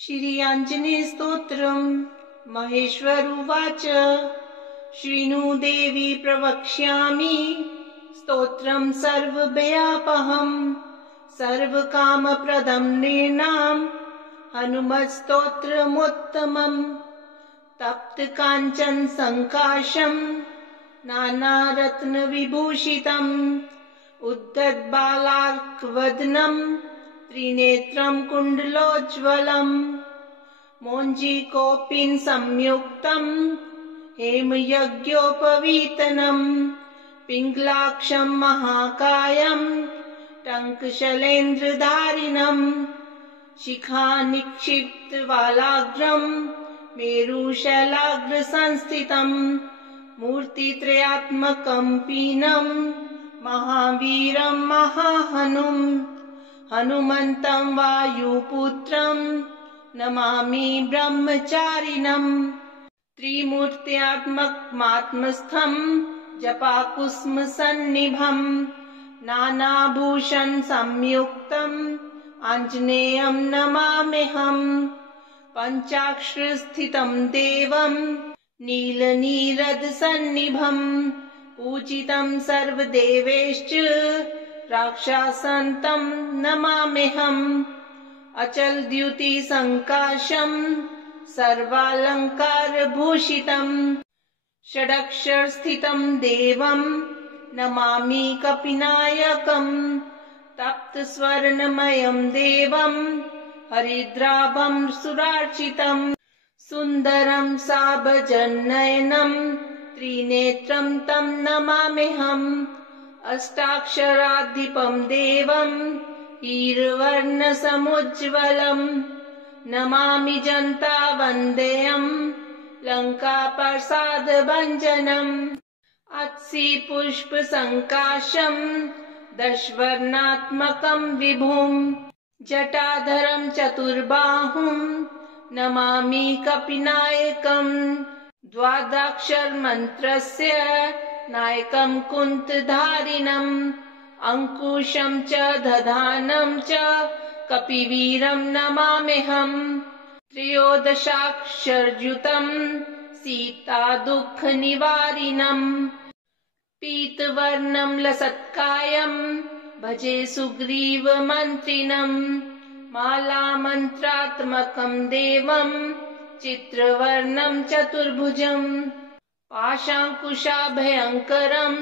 श्री आञ्जनेय स्तोत्रम्। महेश्वर उवाच शृणु देवी प्रवक्ष्यामि स्तोत्रम् सर्वभयापहम् सर्वकामप्रदम् नृणाम् हनुमत्स्तोत्रमुत्तमम्। तप्तकाञ्चन सङ्काशम् नानारत्नविभूषितम् उद्धतबालार्कवदनम् त्रिनेत्रम् कुण्डलोज्ज्वलम् मोञ्जीकोपीन संयुक्तम् हेमयज्ञोपवीतनम् पिङ्गलाक्षम् महाकायम् टङ्कशलेन्द्रधारिणम् शिखानिक्षिप्तवालाग्रम् मेरुशैलाग्रसंस्थितम् मूर्तित्रयात्मकम् पीनम् महावीरम् महाहनुम् हनुमन्तम् वायुपुत्रम् नमामि ब्रह्मचारिणम्। त्रिमूर्त्यात्मकमात्मस्थम् जपाकुसुमसन्निभम् नानाभूषण संयुक्तम् आञ्जनेयम् नमाम्यहम्। पञ्चाक्षरस्थितम् देवम् नीलनीरदसन्निभम् पूजितम् सर्वदेवैश्च राक्षसन्तम् नमाम्यहम्। अचलद्युतिसङ्काशम् सर्वालङ्कारभूषितम् षडक्षरस्थितम् देवम् नमामि कपिनायकम्। तप्तस्वर्णमयम् देवम् हरिद्राभम् सुरार्चितम् सुन्दरम् साभजनयनम् त्रिनेत्रम् तम् नमाम्यहम्। अष्टाक्षराधिपम् देवम् हीरवर्णसमुज्ज्वलम् नमामि जन्तावन्देयम् लङ्काप्रसादभञ्जनम्। अत्सि पुष्पसङ्काशम् दशवर्णात्मकम् विभुम् जटाधरम् चतुर्बाहुम् नमामि कपिनायकम्। द्वादशाक्षरमन्त्रस्य नायकम् कुन्तधारिणम् अंकुशम् च दधानम् च कपिवीरम् नमाम्यहम्। त्रयोदशाक्षरयुतम् सीतादुःखनिवारिणम् पीतवर्णम् लसत्कायम् भजे सुग्रीवमन्त्रिणम्। मालामन्त्रात्मकम् देवम् चित्रवर्णम् चतुर्भुजम् पाशाङ्कुशाभयङ्करम्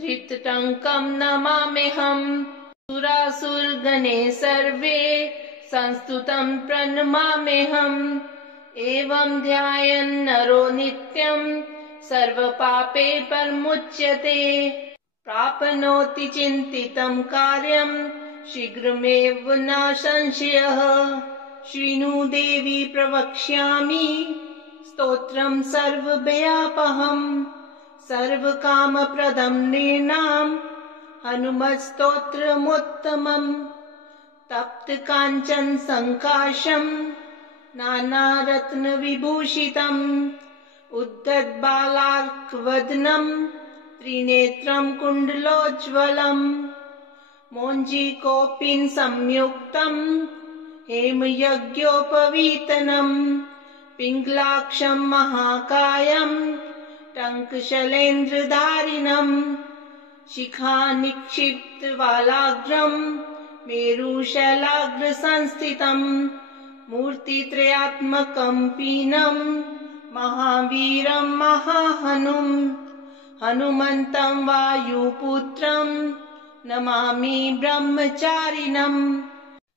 धृतटङ्कम् नमाम्यहम्। सुरासुरगणे सर्वे संस्तुतम् प्रणमाम्यहम्। एवम् ध्यायन् नरो नित्यम् सर्वपापे परमुच्यते प्राप्नोति चिन्तितम् कार्यम् शीघ्रमेव न संशयः। शृणु देवी प्रवक्ष्यामि स्तोत्रम् सर्वभयापहम् सर्वकामप्रदम् नृणाम् हनुमत्स्तोत्रमुत्तमम्। तप्तकाञ्चन सङ्काशम् नानारत्नविभूषितम् उद्धतबालार्कवदनम् त्रिनेत्रम् कुण्डलोज्ज्वलम् मोञ्जीकोपीन संयुक्तम् हेमयज्ञोपवीतनम् पिङ्गलाक्षम् महाकायम् टङ्कशलेन्द्रधारिणम् शिखानिक्षिप्तवालाग्रम् मेरुशैलाग्रसंस्थितम् मूर्तित्रयात्मकम् पीनम् महावीरम् महाहनुम् हनुमन्तम् वायुपुत्रम् नमामि ब्रह्मचारिणम्।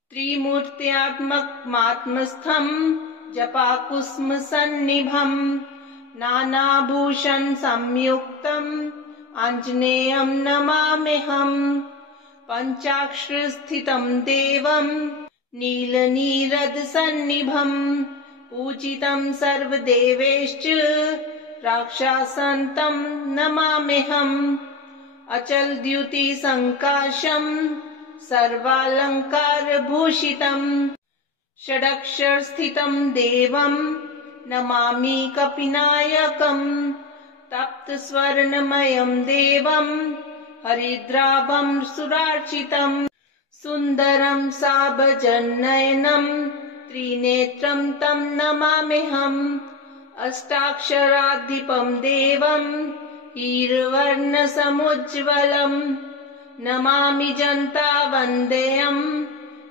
त्रिमूर्त्यात्मकमात्मस्थम् जपाकुसुमसन्निभम् नानाभूषण संयुक्तम् आञ्जनेयम् नमाम्यहम्। पञ्चाक्षरस्थितम् देवम् नीलनीरदसन्निभम् पूजितम् सर्वदेवैश्च राक्षसन्तम् नमाम्यहम्। अचलद्युतिसङ्काशम् सर्वालङ्कारभूषितम् षडक्षरस्थितम् देवम् नमामि कपिनायकम्। तप्तस्वर्णमयम् देवम् हरिद्राभम् सुरार्चितम् सुन्दरम् साभजनयनम् त्रिनेत्रं तं नमाम्यहम् अष्टाक्षराधिपं देवं हीरवर्णसमुज्ज्वलम् नमामि जन्तावन्देयं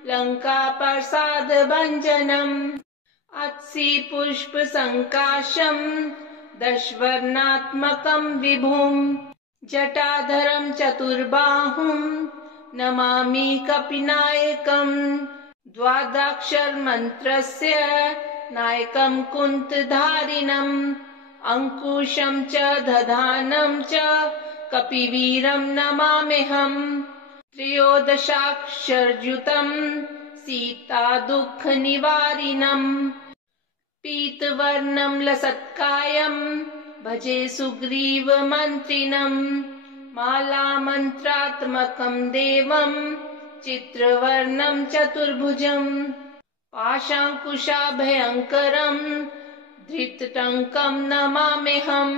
लङ्काप्रसादभञ्जनम् अत्सि पुष्पसङ्काशं दशवर्णात्मकं विभुम् जटाधरं चतुर्बाहुं नमामि कपिनायकम् द्वादशाक्षरमन्त्रस्य नायकं कुन्तधारिणम् अंकुशं च दधानं च कपिवीरं नमाम्यहम् त्रयोदशाक्षरयुतं सीतादुःखनिवारिणम् पीतवर्णं लसत्कायं भजे सुग्रीवमन्त्रिणम् मालामन्त्रात्मकं देवं चित्रवर्णं चतुर्भुजम् पाशाङ्कुशाभयङ्करं धृतटङ्कं नमाम्यहम्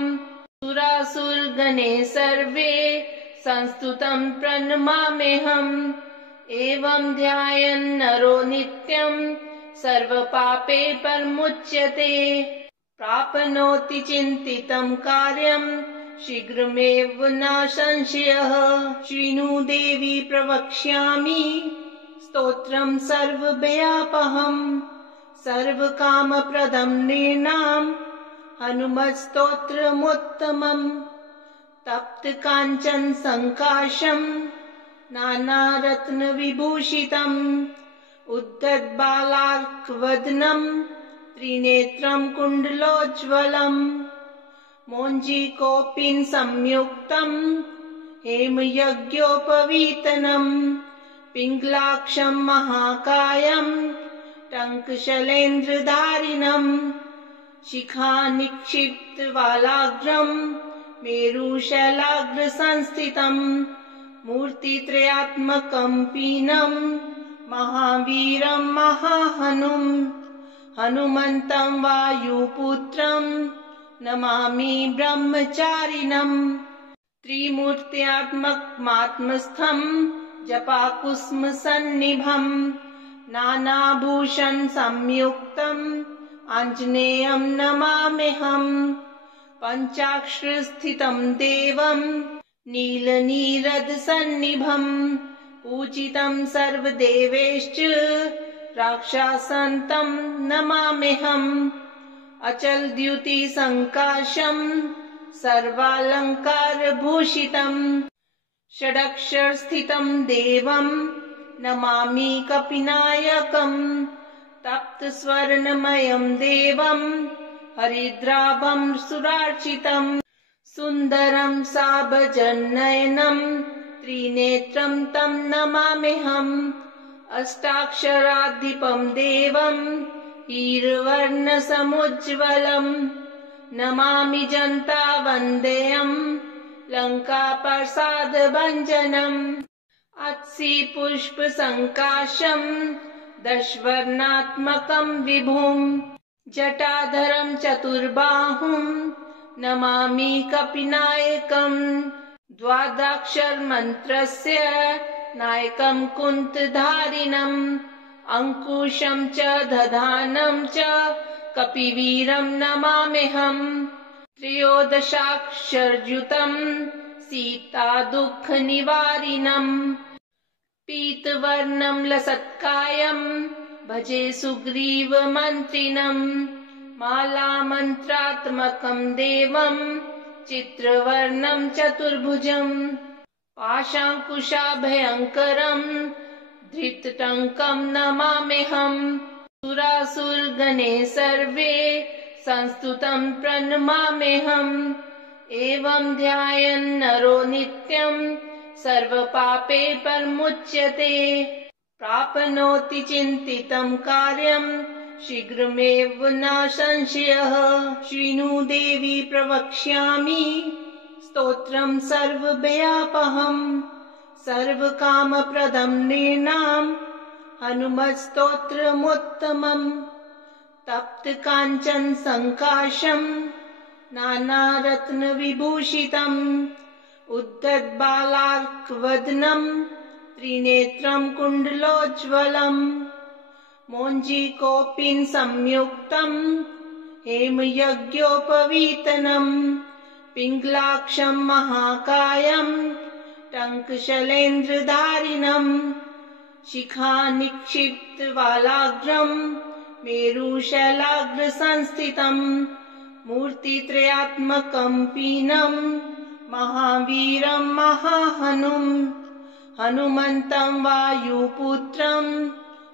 सुरासुरगणे सर्वे संस्तुतं प्रणमाम्यहम् एवं ध्यायन् नरो नित्यं सर्वपापे परमुच्यते प्राप्नोति चिन्तितं कार्यं शीघ्रमेव न संशयः शृणु देवी प्रवक्ष्यामि स्तोत्रं सर्वभयापहम् सर्वकामप्रदं नृणाम् हनुमत्स्तोत्रमुत्तमम् तप्तकाञ्चन सङ्काशम् नानारत्नविभूषितम् उद्धतबालार्कवदनम् त्रिनेत्रं कुण्डलोज्ज्वलम् मोञ्जीकोपीन संयुक्तम् हेमयज्ञोपवीतनम् पिङ्गलाक्षं महाकायम् टङ्कशैलेन्द्रधारिणम् शिखानिक्षिप्तवालाग्रम् मेरुशैलाग्रसंस्थितम् मूर्तित्रयात्मकम् पीनम् महावीरं महाहनुम् हनुमन्तं वायुपुत्रम् नमामि ब्रह्मचारिणम् त्रिमूर्त्यात्मकमात्मस्थम् जपाकुसुमसन्निभम् नानाभूषण संयुक्तम् आञ्जनेयं नमाम्यहम् पञ्चाक्षरस्थितं देवं नीलनीरदसन्निभम् पूजितं सर्वदेवैश्च राक्षसान्तं नमाम्यहम् अचलद्युतिसङ्काशं सर्वालङ्कारभूषितम् षडक्षरस्थितं देवं नमामि कपिनायकम् तप्तस्वर्णमयं देवं हरिद्राभं सुरार्चितम् सुन्दरं साभजनयनं त्रिनेत्रं तं नमाम्यहम् अष्टाक्षराधिपं देवं हीरवर्णसमुज्ज्वलम् नमामि जन्तावन्देयं लङ्काप्रसादभञ्जनम् अत्सि पुष्पसङ्काशं दशवर्णात्मकं विभुम् जटाधरं चतुर्बाहुं नमामि कपिनायकम् द्वादशाक्षरमन्त्रस्य नायकं कुन्तधारिणम् अंकुशं च दधानं च कपिवीरं नमाम्यहम् त्रयोदशाक्षरयुतं सीतादुःखनिवारिणम् पीतवर्णं लसत्कायं भजे सुग्रीवमन्त्रिणम् मालामन्त्रात्मकं देवं चित्रवर्णं चतुर्भुजम् पाशाङ्कुशाभयङ्करं धृतटङ्कं नमाम्यहम् सुरासुरगणे सर्वे संस्तुतं प्रणमाम्यहम् एवं ध्यायन् नरो नित्यं सर्वपापे परमुच्यते प्राप्नोति चिन्तितं कार्यं शीघ्रमेव न संशयः शृणु देवी प्रवक्ष्यामि स्तोत्रं सर्वभयापहम् सर्वकामप्रदं नृणाम् हनुमत्स्तोत्रमुत्तमम् तप्तकाञ्चन सङ्काशम् नानारत्नविभूषितम् उद्धतबालार्कवदनम् त्रिनेत्रं कुण्डलोज्ज्वलम् मोञ्जीकोऽपिन् संयुक्तम् हेमयज्ञोपवीतनम् पिङ्गलाक्षम् महाकायम् टङ्कशलेन्द्रधारिणम् शिखानिक्षिप्तवालाग्रम् मेरुशैलाग्रसंस्थितम् मूर्तित्रयात्मकम् पीनम् महावीरम् महाहनुम् हनुमन्तम् वायुपुत्रम्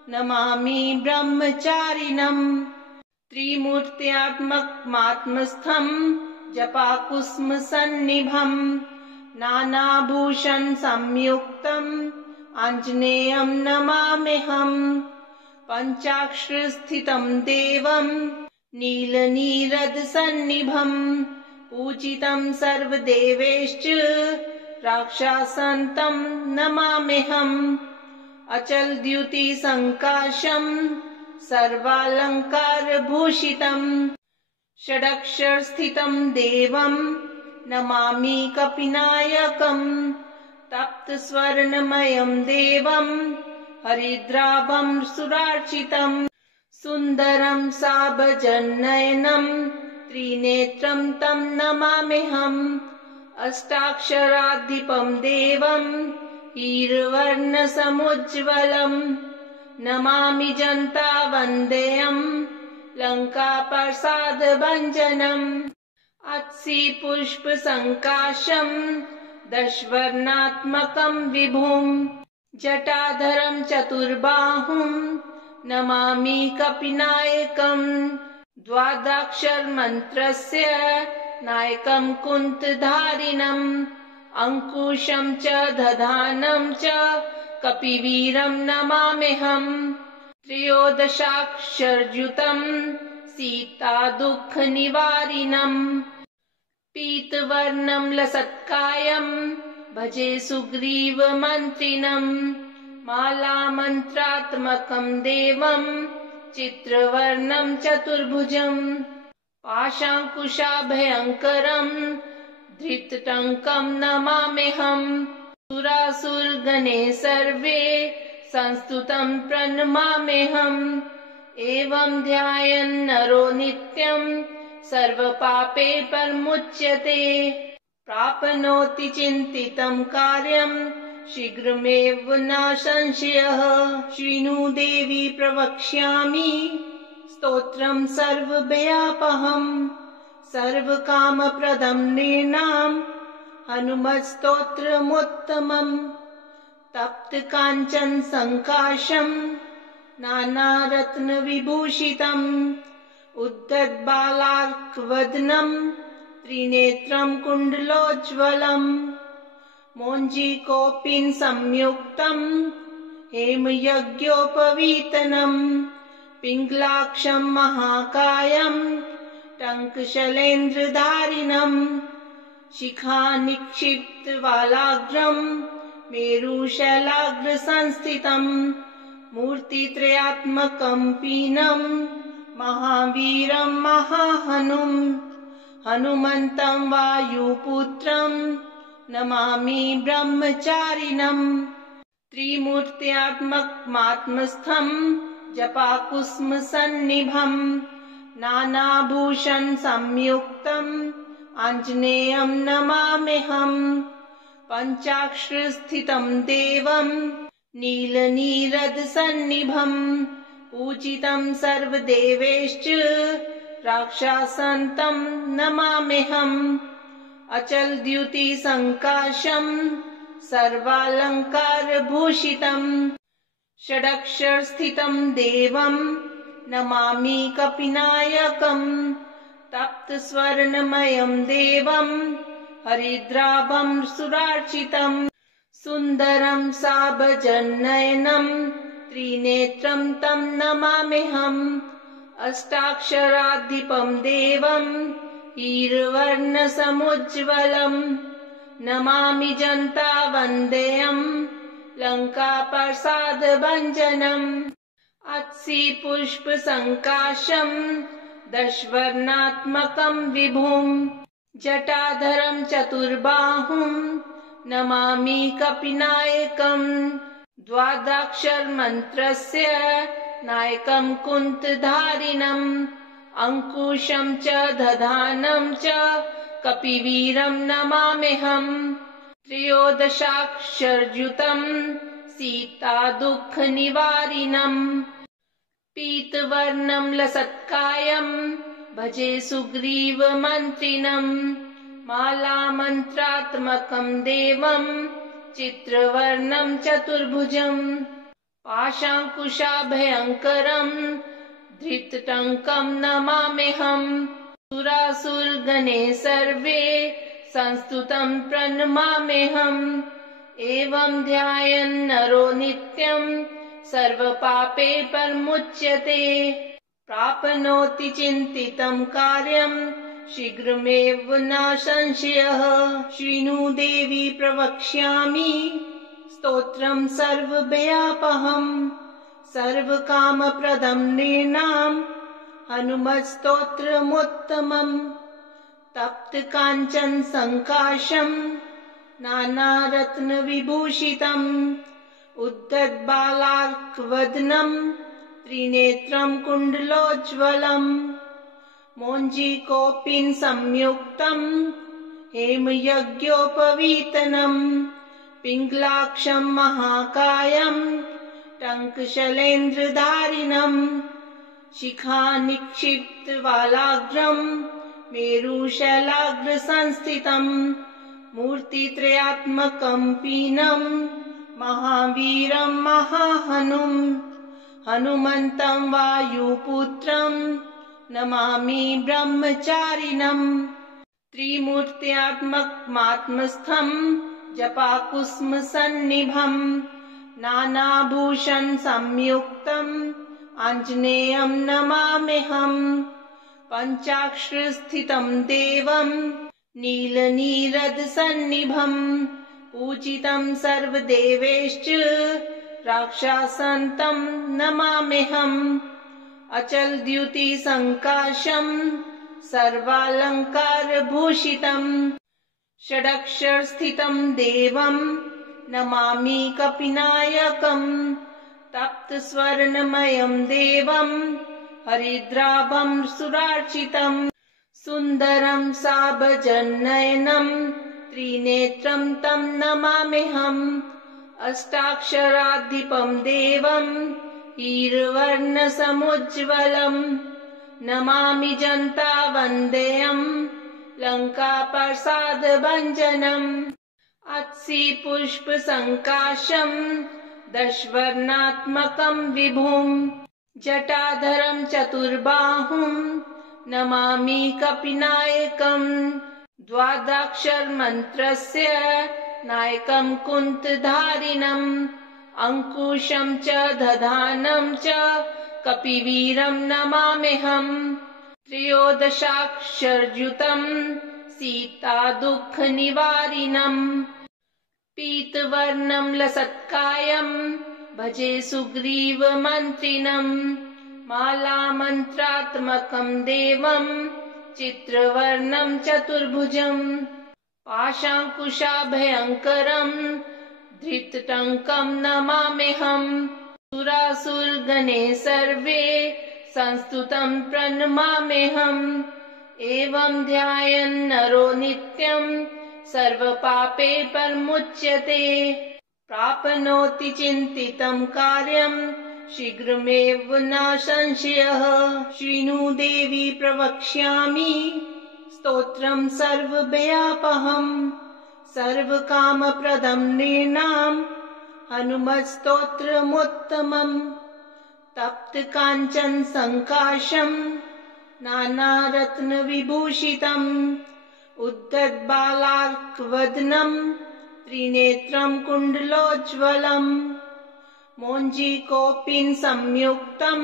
नमामि ब्रह्मचारिणम् त्रिमूर्त्यात्मकमात्मस्थम् जपाकुसुमसन्निभम् नानाभूषण संयुक्तम् आञ्जनेयम् नमाम्यहम् पञ्चाक्षरस्थितम् देवम् नीलनीरदसन्निभम् पूजितम् सर्वदेवैश्च राक्षसन्तम् नमाम्यहम् अचलद्युतिसङ्काशम् सर्वालङ्कारभूषितम् षडक्षरस्थितम् देवम् नमामि कपिनायकम् तप्तस्वर्णमयम् देवम् हरिद्राभम् सुरार्चितम् सुन्दरम् साभजनयनम् त्रिनेत्रम् तम् नमाम्यहम् अष्टाक्षराधिपम् देवम् हीरवर्णसमुज्ज्वलम् नमामि जन्तावन्देयम् लङ्काप्रसादभञ्जनम् अत्सिपुष्पसङ्काशम् दशवर्णात्मकम् विभुम् जटाधरम् चतुर्बाहुम् नमामि कपिनायकम् द्वादशाक्षरमन्त्रस्य नायकम् कुन्तधारिणम् अङ्कुशम् च दधानम् च कपिवीरम् नमाम्यहम् त्रयोदशाक्षरयुतम् सीतादुःखनिवारिणम् पीतवर्णम् लसत्कायम् भजे सुग्रीवमन्त्रिणम् मालामन्त्रात्मकम् देवम् चित्रवर्णम् चतुर्भुजम् पाशाङ्कुशाभयङ्करम् धृतटङ्कम् नमाम्यहम् सुरासुरगणे सर्वे संस्तुतम् प्रणमाम्यहम् एवम् ध्यायन् नरो नित्यम् सर्वपापे परमुच्यते प्राप्नोति चिन्तितम् कार्यम् शीघ्रमेव न संशयः शृणु देवी प्रवक्ष्यामि स्तोत्रम् सर्वभयापहम् सर्वकामप्रदम् नृणाम् हनुमत्स्तोत्रमुत्तमम् तप्तकाञ्चन सङ्काशम् नानारत्नविभूषितम् उद्धतबालार्कवदनम् त्रिनेत्रम् कुण्डलोज्ज्वलम् मोञ्जीकोऽपिन् संयुक्तम् हेमयज्ञोपवीतनम् पिङ्गलाक्षम् महाकायम् टङ्कशलेन्द्रधारिणम् शिखानिक्षिप्तवालाग्रम् मेरुशैलाग्रसंस्थितम् मूर्तित्रयात्मकम् पीनम् महावीरम् महाहनुम् हनुमन्तम् वायुपुत्रम् नमामि ब्रह्मचारिणम् त्रिमूर्त्यात्मकमात्मस्थम् जपाकुसुमसन्निभम् नानाभूषण संयुक्तम् आञ्जनेयम् नमाम्यहम् पञ्चाक्षरस्थितम् देवम् नीलनीरदसन्निभम् पूजितम् सर्वदेवैश्च राक्षसन्तम् नमाम्यहम् अचलद्युतिसङ्काशम् सर्वालङ्कारभूषितम् षडक्षरस्थितम् देवम् नमामि कपिनायकम् तप्तस्वर्णमयम् देवम् हरिद्राभम् सुरार्चितम् सुन्दरम् साभजनयनम् त्रिनेत्रम् तम् नमाम्यहम् अष्टाक्षराधिपम् देवम् हीरवर्णसमुज्ज्वलम् नमामि जन्तावन्देयम् लङ्काप्रसादभञ्जनम् अत्सिपुष्पसङ्काशम् दशवर्णात्मकम् विभुम् जटाधरम् चतुर्बाहुम् नमामि कपिनायकम् द्वादशाक्षरमन्त्रस्य नायकं कुन्तधारिणम् अंकुशं च दधानं च कपिवीरं नमाम्यहम् त्रयोदशाक्षरयुतं सीतादुःखनिवारिणम् पीतवर्णं लसत्कायं भजे सुग्रीवमन्त्रिणम् मालामन्त्रात्मकं देवं चित्रवर्णं चतुर्भुजम् पाशाङ्कुशाभयङ्करं धृतटङ्कं नमाम्यहम् सुरासुरगणे सर्वे संस्तुतं प्रणमाम्यहम् एवं ध्यायन् नरो नित्यं सर्वपापे परमुच्यते प्राप्नोति चिन्तितं कार्यं शीघ्रमेव न संशयः शृणु देवी प्रवक्ष्यामि स्तोत्रं सर्वभयापहम् सर्वकामप्रदं नृणां हनुमत्स्तोत्रमुत्तमम् तप्तकाञ्चन संकाशं नानारत्नविभूषितम् उद्धतबालार्कवदनं त्रिनेत्रं कुण्डलोज्ज्वलम् मोञ्जीकोपीन संयुक्तं हेमयज्ञोपवीतनम् पिङ्गलाक्षं महाकायं टङ्कशैलेन्द्रधारिणम् शिखानिक्षिप्तवालाग्रं मेरुशैलाग्रसंस्थितम् मूर्तित्रयात्मकं पीनं महावीरं महाहनुम् हनुमन्तं वायुपुत्रं नमामि ब्रह्मचारिणम् त्रिमूर्त्यात्मकमात्मस्थं जपाकुसुमसन्निभं नानाभूषण संयुक्तम् आञ्जनेयं नमाम्यहम् पञ्चाक्षरस्थितं देवं नीलनीरदसन्निभं पूजितं सर्वदेवैश्च राक्षसान्तं नमाम्यहम् अचलद्युतिसङ्काशं सर्वालङ्कारभूषितं षडक्षरस्थितं देवं नमामि कपिनायकम् तप्तस्वर्णमयं देवं हरिद्राभं सुरार्चितं सुन्दरं साभजनयनं त्रिनेत्रं तं नमाम्यहम् अष्टाक्षराधिपं देवं हीरवर्णसमुज्ज्वलम् नमामि जन्तावन्देयं लङ्काप्रसादभञ्जनम् अत्सि पुष्पसङ्काशं दशवर्णात्मकं विभुम् जटाधरं चतुर्बाहुं नमामि कपिनायकम् द्वादशाक्षरमन्त्रस्य नायकं कुन्तधारिणम् अंकुशं च दधानं च कपिवीरं नमाम्यहम् त्रयोदशाक्षरयुतं सीतादुःखनिवारिणम् पीतवर्णं लसत्कायं भजे सुग्रीवमन्त्रिणम् मालामन्त्रात्मकं देवं चित्रवर्णं चतुर्भुजम् पाशाङ्कुशाभयङ्करं धृतटङ्कं नमाम्यहम् सुरासुरगणे सर्वे संस्तुतं प्रणमाम्यहम् एवं ध्यायन् नरो नित्यं सर्वपापे परमुच्यते प्राप्नोति चिन्तितं कार्यं शीघ्रमेव न संशयः शृणु देवी प्रवक्ष्यामि स्तोत्रं सर्वभयापहम् सर्वकामप्रदं नृणां हनुमत्स्तोत्रमुत्तमम् तप्तकाञ्चन संकाशं नानारत्नविभूषितम् उद्धतबालार्कवदनं त्रिनेत्रं कुण्डलोज्ज्वलम् मोञ्जीकोपीन संयुक्तं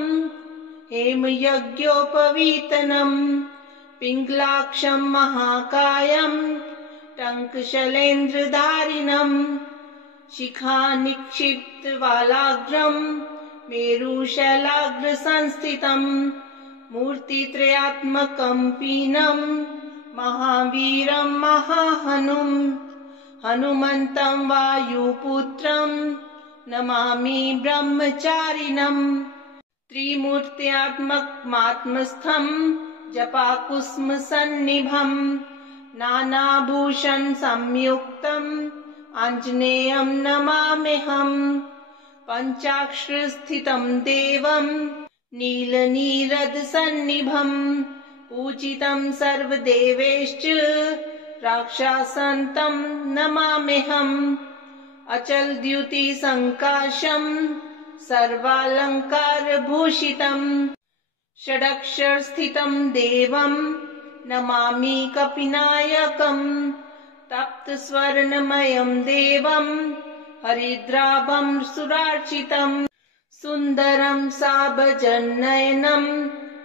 हेमयज्ञोपवीतनम् पिङ्गलाक्षं महाकायं टङ्कशैलेन्द्रधारिणम् शिखानिक्षिप्तवालाग्रं मेरुशैलाग्रसंस्थितम् मूर्तित्रयात्मकं पीनं महावीरं महाहनुम् हनुमन्तं वायुपुत्रं नमामि ब्रह्मचारिणम् त्रिमूर्त्यात्मकमात्मस्थं जपाकुस्म सन्निभं नानाभूषण संयुक्तम् आञ्जनेयं नमाम्यहम् पञ्चाक्षरस्थितं देवं नीलनीरदसन्निभं पूजितं सर्वदेवैश्च राक्षसान्तं नमाम्यहम् अचलद्युतिसङ्काशं सर्वालङ्कारभूषितं षडक्षरस्थितं देवं नमामि कपिनायकम् तप्तस्वर्णमयं देवं हरिद्राभं सुरार्चितं सुन्दरं साभजनयनं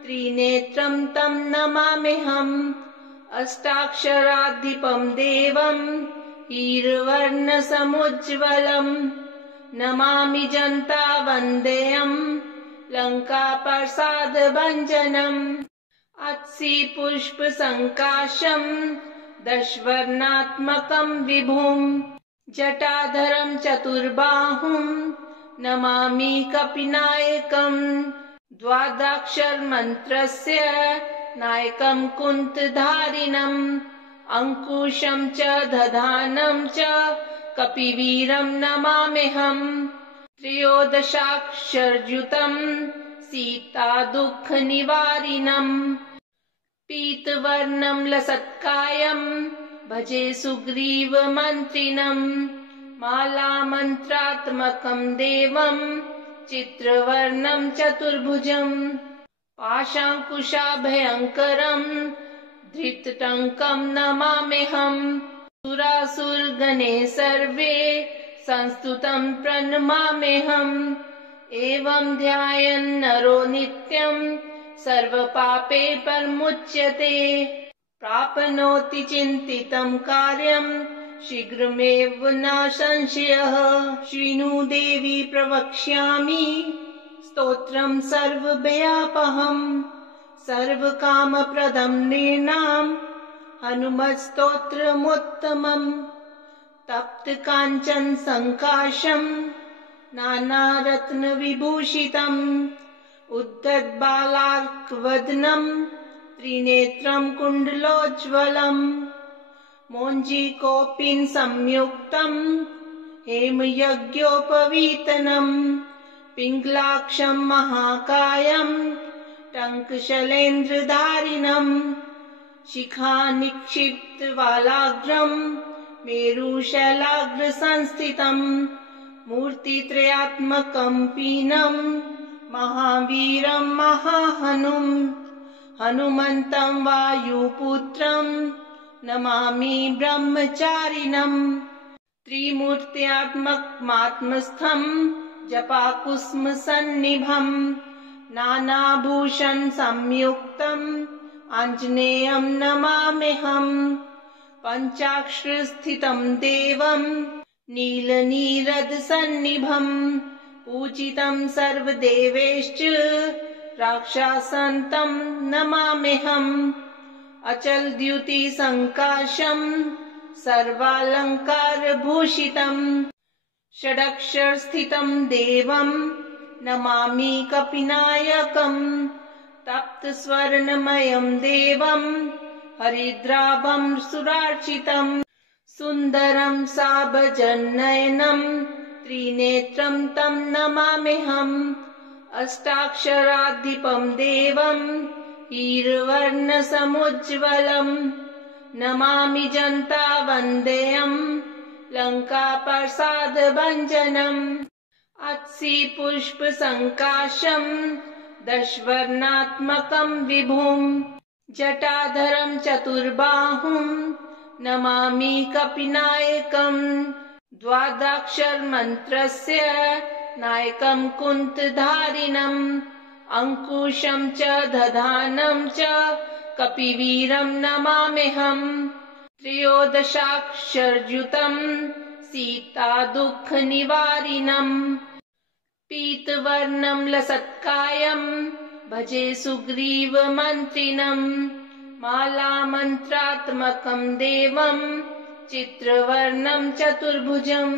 त्रिनेत्रं तं नमाम्यहम् अष्टाक्षराधिपं देवं हीरवर्णसमुज्ज्वलं नमामि जन्तावन्देयं लङ्काप्रसादभञ्जनम् अत्सि पुष्पसङ्काशं दशवर्णात्मकं विभुं जटाधरं चतुर्बाहुं नमामि कपिनायकम् द्वादशाक्षरमन्त्रस्य नायकं कुन्तधारिणम् अंकुशं च दधानं च कपिवीरं नमाम्यहम् त्रयोदशाक्षरयुतं सीतादुःखनिवारिणम् पीतवर्णं लसत्कायं भजे सुग्रीवमन्त्रिणम् मालामन्त्रात्मकं देवं चित्रवर्णं चतुर्भुजम् पाशाङ्कुशाभयङ्करं धृतटङ्कं नमाम्यहम् सुरासुरगणे सर्वे संस्तुतं प्रणमाम्यहम् एवं ध्यायन् नरो नित्यं सर्वपापे परमुच्यते प्राप्नोति चिन्तितं कार्यं शीघ्रमेव न संशयः शृणु देवी प्रवक्ष्यामि स्तोत्रं सर्वभयापहम् सर्वकामप्रदं नृणां हनुमत्स्तोत्रमुत्तमम् तप्तकाञ्चन सङ्काशं नानारत्नविभूषितम् उद्धतबालार्कवदनं त्रिनेत्रं कुण्डलोज्ज्वलम् मोञ्जीकोपीन संयुक्तं हेमयज्ञोपवीतनम् पिङ्गलाक्षं महाकायं टङ्कशैलेन्द्रधारिणम् शिखानिक्षिप्तवालाग्रं मेरुशैलाग्रसंस्थितम् मूर्तित्रयात्मकं पीनं महावीरं महाहनुम् हनुमन्तं वायुपुत्रं नमामि ब्रह्मचारिणम् त्रिमूर्त्यात्मकमात्मस्थं जपाकुस्म सन्निभं नानाभूषण संयुक्तम् आञ्जनेयं नमाम्यहम् पञ्चाक्षरस्थितं देवं नीलनीरदसन्निभं पूजितं सर्वदेवैश्च राक्षसान्तं नमाम्यहम् अचलद्युतिसङ्काशं सर्वालङ्कारभूषितं षडक्षरस्थितं देवं नमामि कपिनायकम् तप्तस्वर्णमयं देवं हरिद्राभं सुरार्चितं सुन्दरं साभजनयनं त्रिनेत्रं तं नमाम्यहम् अष्टाक्षराधिपं देवं हीरवर्णसमुज्ज्वलं नमामि जन्तावन्देयं लङ्काप्रसादभञ्जनम् अत्सि पुष्पसङ्काशं दशवर्णात्मकं विभुं जटाधरं चतुर्बाहुं नमामि कपिनायकम् द्वादशाक्षरमन्त्रस्य नायकं कुन्तधारिणम् अंकुशं च दधानं च कपिवीरं नमाम्यहम् त्रयोदशाक्षरयुतं सीतादुःखनिवारिणम् पीतवर्णं लसत्कायं भजे सुग्रीवमन्त्रिणम् मालामन्त्रात्मकं देवं चित्रवर्णं चतुर्भुजम्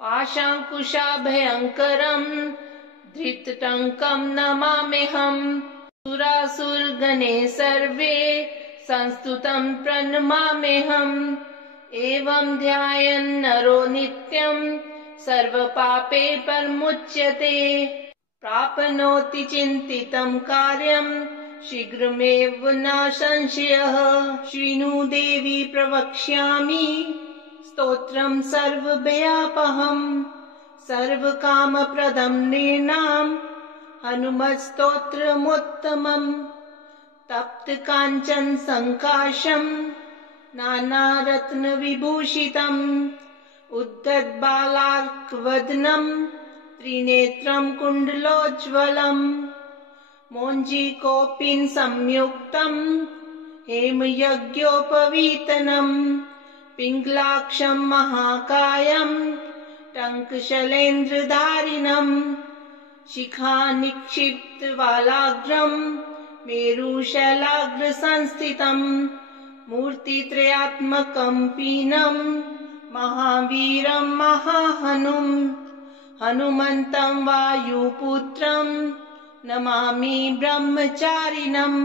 पाशाङ्कुशाभयङ्करं धृतटङ्कं नमाम्यहम् सुरासुरगणे सर्वे संस्तुतं प्रणमाम्यहम् एवं ध्यायन् नरो नित्यं सर्वपापे परमुच्यते प्राप्नोति चिन्तितं कार्यं शीघ्रमेव न संशयः शृणु देवी प्रवक्ष्यामि स्तोत्रं सर्वभयापहम् सर्वकामप्रदं नृणां हनुमत्स्तोत्रमुत्तमम् तप्तकाञ्चन सङ्काशम् नानारत्नविभूषितम् उद्धतबालार्कवदनम् त्रिनेत्रं कुण्डलोज्ज्वलम् मोञ्जीकोपीन संयुक्तम् हेमयज्ञोपवीतनम् पिङ्गलाक्षम् महाकायम् टङ्कशलेन्द्रधारिणम् शिखानिक्षिप्तवालाग्रम् मेरुशैलाग्रसंस्थितम् मूर्तित्रयात्मकम् पीनम् महावीरम् महाहनुम् हनुमन्तं वायुपुत्रम् नमामि ब्रह्मचारिणम्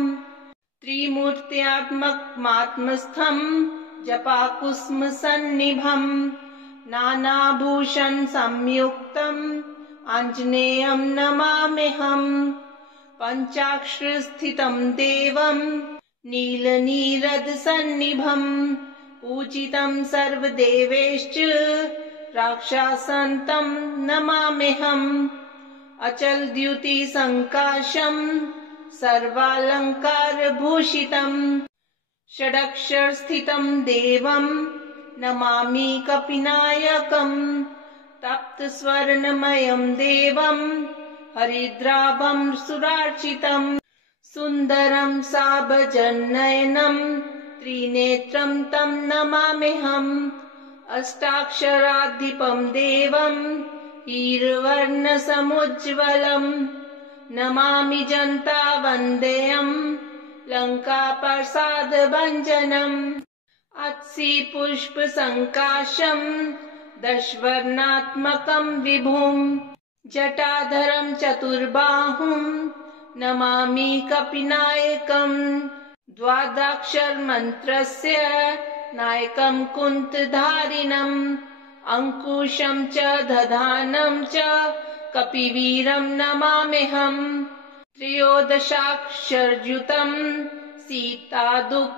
त्रिमूर्त्यात्मकमात्मस्थम् जपाकुसुमसन्निभम् नानाभूषण संयुक्तम् आञ्जनेयं नमाम्यहम् पञ्चाक्षरस्थितं देवम् नीलनीरदसन्निभम् पूजितं सर्वदेवैश्च राक्षसन्तं नमाम्यहम् अचलद्युतिसङ्काशम् सर्वालङ्कारभूषितम् षडक्षरस्थितं देवम् नमामि कपिनायकम् तप्तस्वर्णमयं देवम् हरिद्राभं सुरार्चितम् सुन्दरं साभजनयनम् त्रिनेत्रं तं नमाम्यहम् अष्टाक्षराधिपं देवम् हीरवर्णसमुज्ज्वलम् नमामि जन्तावन्देयम् लङ्काप्रसादभञ्जनम् अत्सि पुष्पसङ्काशम् दशवर्णात्मकम् विभुम् जटाधरं चतुर्बाहुम् नमामि कपिनायकम् द्वादशाक्षरमन्त्रस्य नायकं कुन्तधारिणम् अंकुशं च दधानं च कपिवीरं नमाम्यहम् त्रयोदशाक्षरयुतं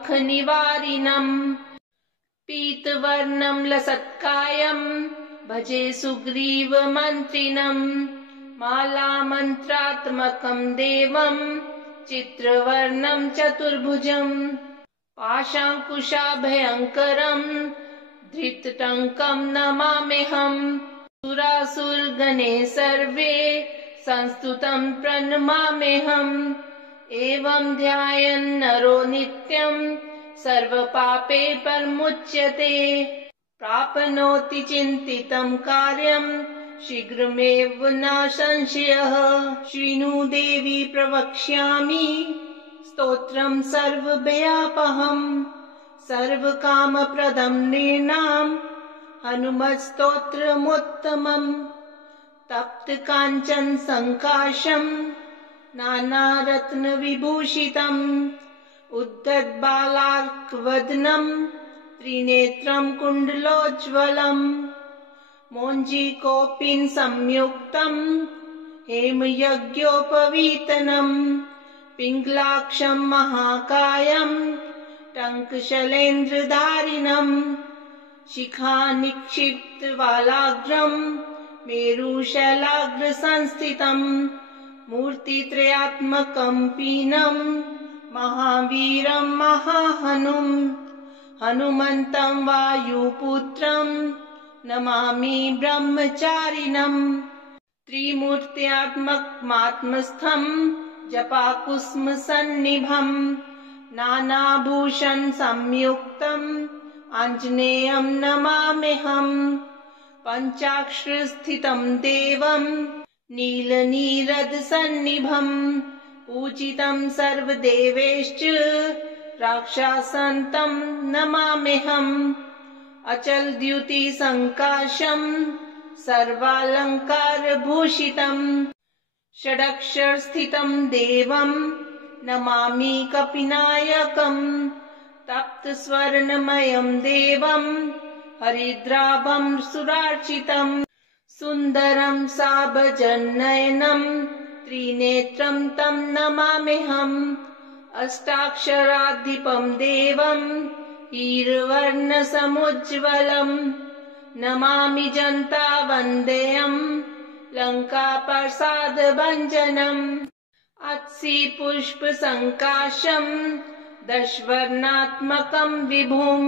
सीतादुःखनिवारिणम् पीतवर्णं लसत्कायं भजे सुग्रीवमन्त्रिणम् मालामन्त्रात्मकं देवं चित्रवर्णं चतुर्भुजम् पाशाङ्कुशाभयङ्करम् धृतटङ्कं नमाम्यहम् सुरासुरगणे सर्वे संस्तुतं प्रणमाम्यहम् एवं ध्यायन् नरो नित्यं सर्वपापे परमुच्यते प्राप्नोति चिन्तितं कार्यं शीघ्रमेव न संशयः शृणु देवी प्रवक्ष्यामि स्तोत्रं सर्वभयापहम् सर्वकामप्रदं नृणां हनुमत्स्तोत्रमुत्तमम् तप्तकाञ्चन सङ्काशम् नानारत्नविभूषितम् उद्धतबालार्कवदनम् त्रिनेत्रं कुण्डलोज्ज्वलम् मोञ्जीकोपीन संयुक्तम् हेमयज्ञोपवीतनम् पिङ्गलाक्षम् महाकायम् टङ्कशलेन्द्रधारिणम् शिखानिक्षिप्तवालाग्रम् मेरुशैलाग्रसंस्थितम् मूर्तित्रयात्मकम् पीनम् महावीरम् महाहनुम् हनुमन्तं वायुपुत्रम् नमामि ब्रह्मचारिणम् त्रिमूर्त्यात्मकमात्मस्थम् जपाकुसुमसन्निभम् नानाभूषण संयुक्तम् आञ्जनेयं नमाम्यहम् पञ्चाक्षरस्थितं देवम् नीलनीरदसन्निभम् पूजितं सर्वदेवैश्च राक्षसन्तं नमाम्यहम् अचलद्युतिसङ्काशम् सर्वालङ्कारभूषितम् षडक्षरस्थितं देवं नमामि कपिनायकम् तप्तस्वर्णमयं देवं हरिद्राभं सुरार्चितम् सुन्दरं साभजनयनं त्रिनेत्रं तं नमाम्यहम् अष्टाक्षराधिपं देवं हीरवर्णसमुज्ज्वलम् नमामि जन्तावन्देयम् लङ्काप्रसादभञ्जनम् अत्सि पुष्पसङ्काशम् दशवर्णात्मकं विभुम्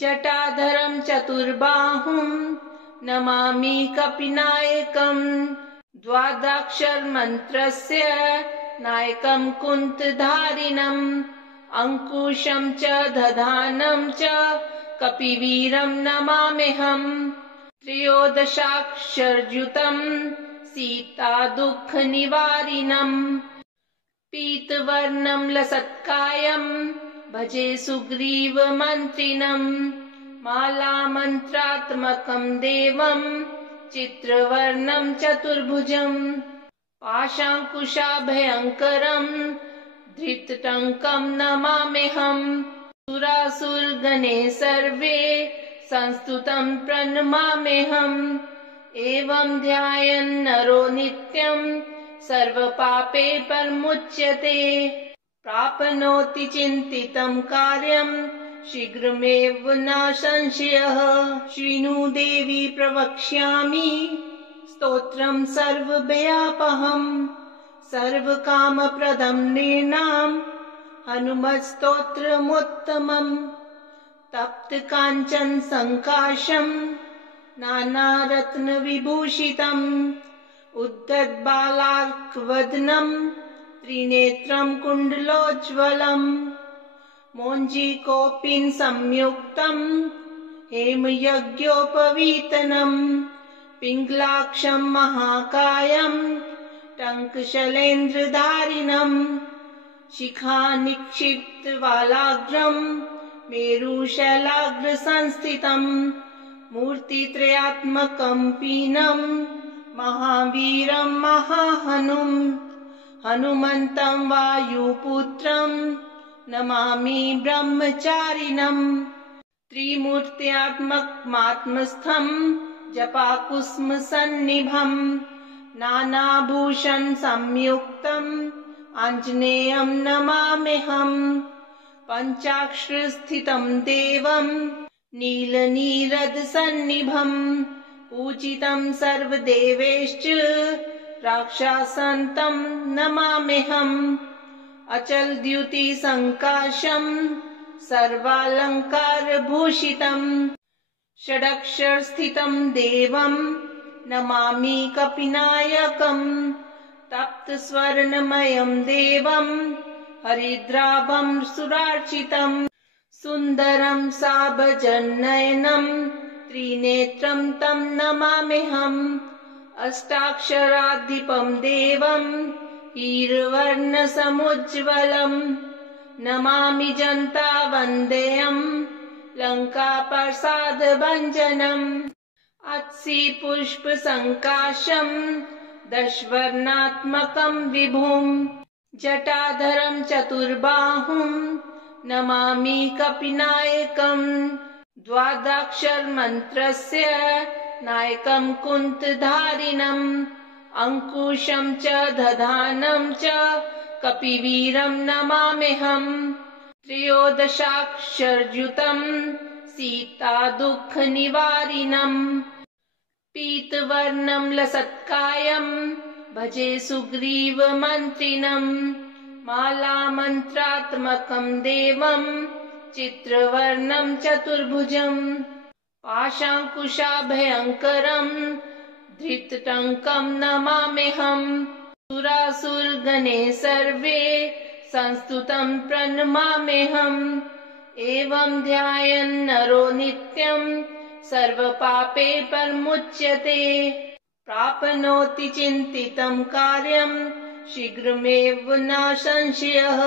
जटाधरं चतुर्बाहुम् नमामि कपिनायकम् द्वादशाक्षरमन्त्रस्य नायकं कुन्तधारिणम् अंकुशं च दधानं च कपिवीरं नमाम्यहम् त्रयोदशाक्षरयुतं सीतादुःखनिवारिणम् पीतवर्णं लसत्कायं भजे सुग्रीवमन्त्रिणम् मालामन्त्रात्मकं देवं चित्रवर्णं चतुर्भुजम् पाशाङ्कुशाभयङ्करं धृतटङ्कं नमाम्यहम् सुरासुरगणे सर्वे संस्तुतं प्रणमाम्यहम् एवं ध्यायन् नरो नित्यं सर्वपापे परमुच्यते प्राप्नोति चिन्तितं कार्यं शीघ्रमेव न संशयः शृणु देवी प्रवक्ष्यामि स्तोत्रं सर्वभयापहम् सर्वकामप्रदं नृणाम् हनुमत्स्तोत्रमुत्तमम् तप्तकाञ्चन सङ्काशम् नानारत्नविभूषितम् उद्धतबालार्कवदनम् त्रिनेत्रं कुण्डलोज्ज्वलम् मोञ्जीकोपीन संयुक्तम् हेमयज्ञोपवीतनम् पिङ्गलाक्षं महाकायम् टङ्कशैलेन्द्रधारिणम् शिखानिक्षिप्तवालाग्रम् मेरुशैलाग्रसंस्थितम् मूर्तित्रयात्मकं पीनम् महावीरं महाहनुम् हनुमन्तं वायुपुत्रम् नमामि ब्रह्मचारिणम् त्रिमूर्त्यात्मकमात्मस्थम् जपाकुसुमसन्निभम् नानाभूषण संयुक्तम् आञ्जनेयं नमाम्यहम् पञ्चाक्षरस्थितं देवं नीलनीरदसन्निभम् पूजितं सर्वदेवैश्च राक्षसान्तं नमाम्यहम् अचलद्युतिसङ्काशं सर्वालङ्कारभूषितम् षडक्षरस्थितं देवं नमामि कपिनायकम् तप्तस्वर्णमयं देवं हरिद्राभं सुरार्चितम् सुन्दरं साभजनयनं त्रिनेत्रं तं नमाम्यहम् अष्टाक्षराधिपं देवं हीरवर्णसमुज्ज्वलम् नमामि जन्तावन्देयम् लङ्काप्रसादभञ्जनम् अत्सि पुष्पसङ्काशम् दशवर्णात्मकं विभुम् जटाधरं चतुर्बाहुम् नमामि कपिनायकम् द्वादशाक्षरमन्त्रस्य नायकं कुन्तधारिणम् अंकुशं च दधानं च कपिवीरं नमाम्यहम् त्रयोदशाक्षरयुतं सीतादुःखनिवारिणम् पीतवर्णं लसत्कायं भजे सुग्रीवमन्त्रिणम् मालामन्त्रात्मकं देवं चित्रवर्णं चतुर्भुजम् पाशाङ्कुशाभयङ्करं धृतटङ्कं नमाम्यहम् सुरासुरगणे सर्वे संस्तुतं प्रणमाम्यहम् एवं ध्यायन् नरो नित्यं सर्वपापे परमुच्यते प्राप्नोति चिन्तितं कार्यं शीघ्रमेव न संशयः।